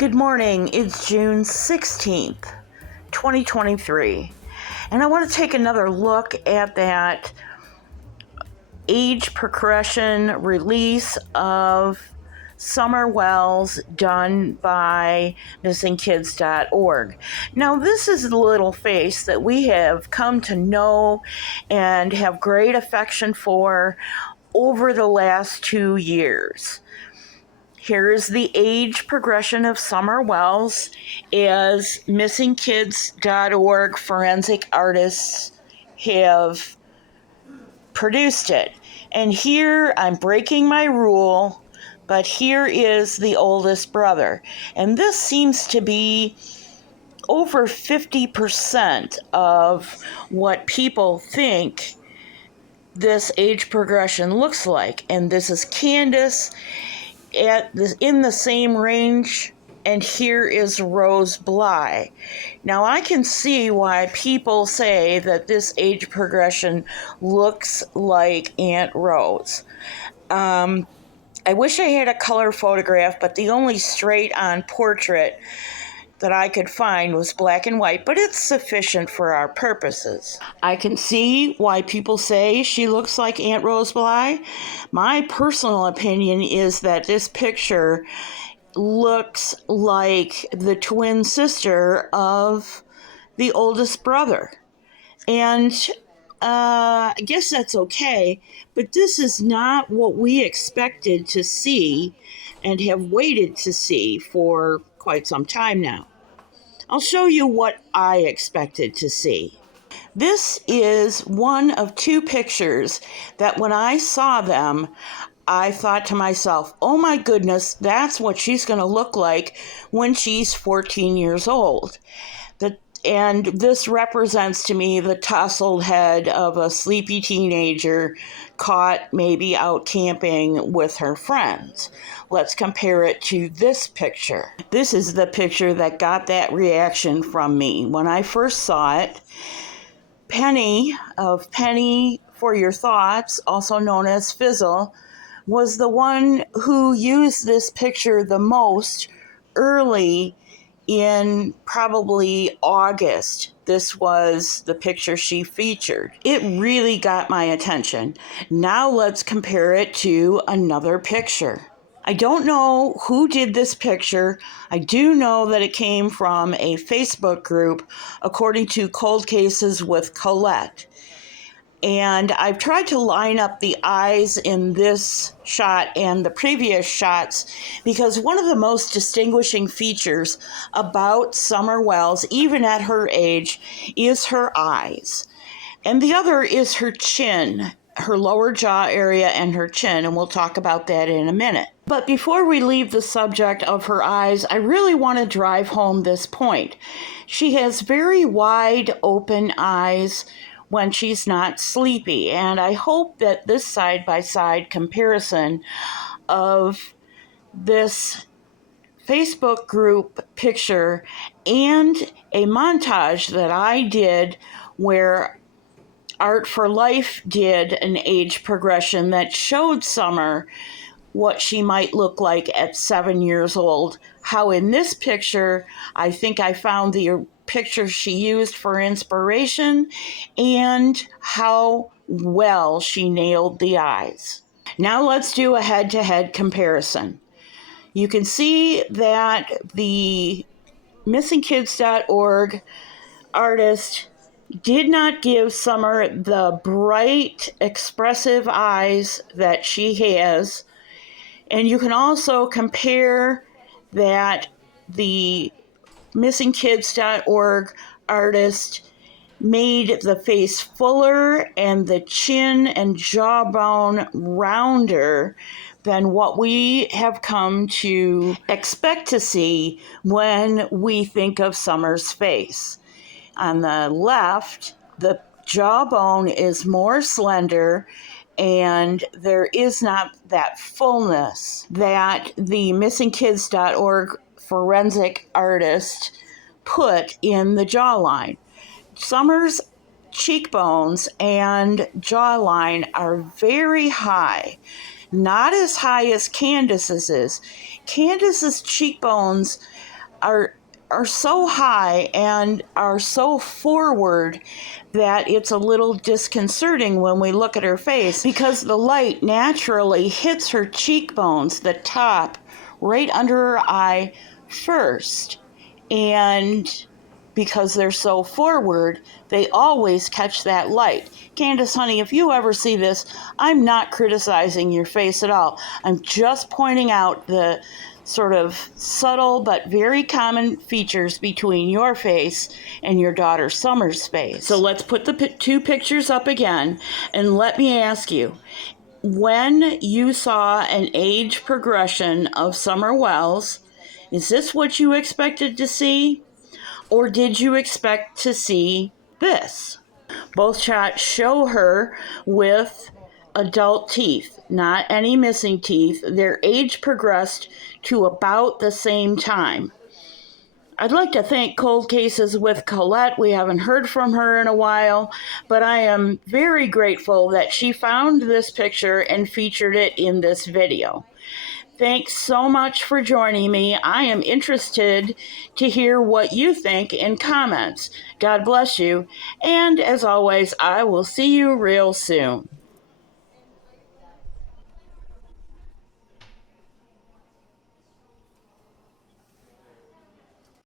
Good morning. It's June 16th, 2023. And I want to take another look at that age progression release of summer wells done by missingkids.org. Now, this is the little face that we have come to know and have great affection for over the last 2 years. Here's the age progression of summer wells as missingkids.org forensic artists have produced it. And here I'm breaking my rule, but here is the oldest brother. And this seems to be over 50% of what people think this age progression looks like. And this is Candace in the same range, and here is Rose Bly. Now I can see why people say that this age progression looks like Aunt Rose. I wish I had a color photograph, but the only straight-on portrait that I could find was black and white, but it's sufficient for our purposes. I can see why people say she looks like Aunt Rose Bly. My personal opinion is that this picture looks like the twin sister of the oldest brother. And I guess that's okay, but this is not what we expected to see and have waited to see for quite some time now. I'll show you what I expected to see. This is one of two pictures that when I saw them, I thought to myself, oh my goodness, that's what she's going to look like when she's 14 years old. And this represents to me the tousled head of a sleepy teenager caught maybe out camping with her friends. Let's compare it to this picture. This is the picture that got that reaction from me. When I first saw it, Penny of Penny for Your Thoughts, also known as Fizzle, was the one who used this picture the most early in probably August. This was the picture she featured. It really got my attention. Now let's compare it to another picture. I don't know who did this picture. I do know that it came from a Facebook group, according to Cold Cases with Collette. And I've tried to line up the eyes in this shot and the previous shots because one of the most distinguishing features about Summer Wells, even at her age, is her eyes. And the other is her chin, her lower jaw area and her chin, and we'll talk about that in a minute. But before we leave the subject of her eyes, I really want to drive home this point. She has very wide open eyes when she's not sleepy. And I hope that this side-by-side comparison of this Facebook group picture and a montage that I did where Art for Life did an age progression that showed Summer what she might look like at 7 years old. How in this picture, I think I found the picture she used for inspiration and how well she nailed the eyes. Now let's do a head-to-head comparison. You can see that the missingkids.org artist did not give Summer the bright, expressive eyes that she has. And you can also compare that the missingkids.org artist made the face fuller and the chin and jawbone rounder than what we have come to expect to see when we think of Summer's face. On the left, the jawbone is more slender and there is not that fullness that the missingkids.org forensic artist put in the jawline. Summer's cheekbones and jawline are very high. not as high as Candace's is. Candace's cheekbones are so high and are so forward that it's a little disconcerting when we look at her face, because the light naturally hits her cheekbones, the top, right under her eye first. And because they're so forward, they always catch that light. Candace, honey, if you ever see this, I'm not criticizing your face at all. I'm just pointing out the sort of subtle but very common features between your face and your daughter Summer's face. So let's put the two pictures up again, and let me ask you, when you saw an age progression of Summer Wells, is this what you expected to see? Or did you expect to see this? Both shots show her with adult teeth, not any missing teeth. Their age progressed to about the same time. I'd like to thank Cold Cases with Collette. We haven't heard from her in a while, but I am very grateful that she found this picture and featured it in this video. Thanks so much for joining me. I am interested to hear what you think in comments. God bless you. And as always, I will see you real soon.